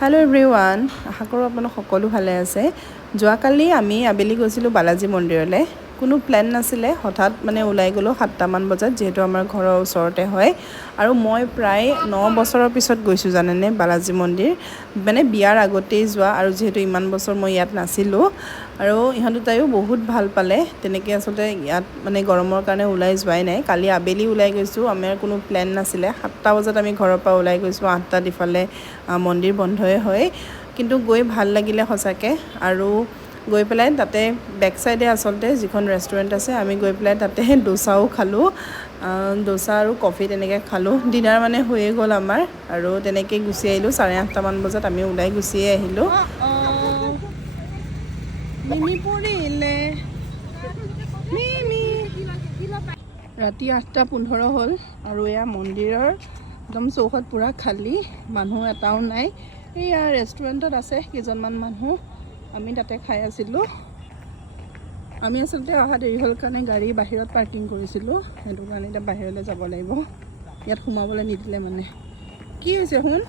Hello everyone আশা কৰোঁ আপোনালোক সকলো ভালে আছে। যোৱাকালি আমি আবেলি গৈছিলোঁ বালাজী মন্দিৰলৈ। কোনো প্লেন নাছিলে হঠাৎ মানে ওলাই গ'লোঁ সাতটামান বজাত যিহেতু আমাৰ ঘৰৰ ওচৰতে হয়। আৰু মই প্ৰায় ন বছৰৰ পিছত গৈছোঁ জানেনে বালাজী মন্দিৰ। মানে বিয়াৰ আগতেই যোৱা আৰু যিহেতু ইমান বছৰ মই ইয়াত নাছিলোঁ। আৰু ইহঁত দুটায়ো বহুত ভাল পালে। তেনেকৈ আচলতে ইয়াত মানে গৰমৰ কাৰণে ওলাই যোৱাই নাই। কালি আবেলি ওলাই গৈছোঁ আমাৰ কোনো প্লেন নাছিলে। সাতটা বজাত আমি ঘৰৰ পৰা ওলাই গৈছোঁ আঠটাত ইফালে মন্দিৰ বন্ধই হয়। কিন্তু গৈ ভাল লাগিলে সঁচাকৈ। আৰু গৈ পেলাই তাতে বেক চাইডে আচলতে যিখন ৰেষ্টুৰেণ্ট আছে আমি গৈ পেলাই তাতে দোচাও খালোঁ। দোচা আৰু কফি তেনেকৈ খালোঁ। ডিনাৰ মানে হৈয়ে গ'ল আমাৰ আৰু তেনেকৈ গুচি আহিলোঁ। চাৰে আঠটামান বজাত আমি ওলাই গুচিয়ে আহিলোঁ। ৰাতি আঠটা পোন্ধৰ হ'ল আৰু এয়া মন্দিৰৰ একদম চৌহদ পূৰা খালী। মানুহ এটাও নাই। এইয়া ৰেষ্টুৰেণ্টত আছে কেইজনমান মানুহ। আমি তাতে খাই আছিলোঁ। আমি আচলতে অহা দেৰি হ'ল কাৰণে গাড়ী বাহিৰত পাৰ্কিং কৰিছিলোঁ। সেইটো কাৰণে এতিয়া বাহিৰলৈ যাব লাগিব। ইয়াত সোমাবলৈ নিদিলে মানে। কি হৈছে শুন?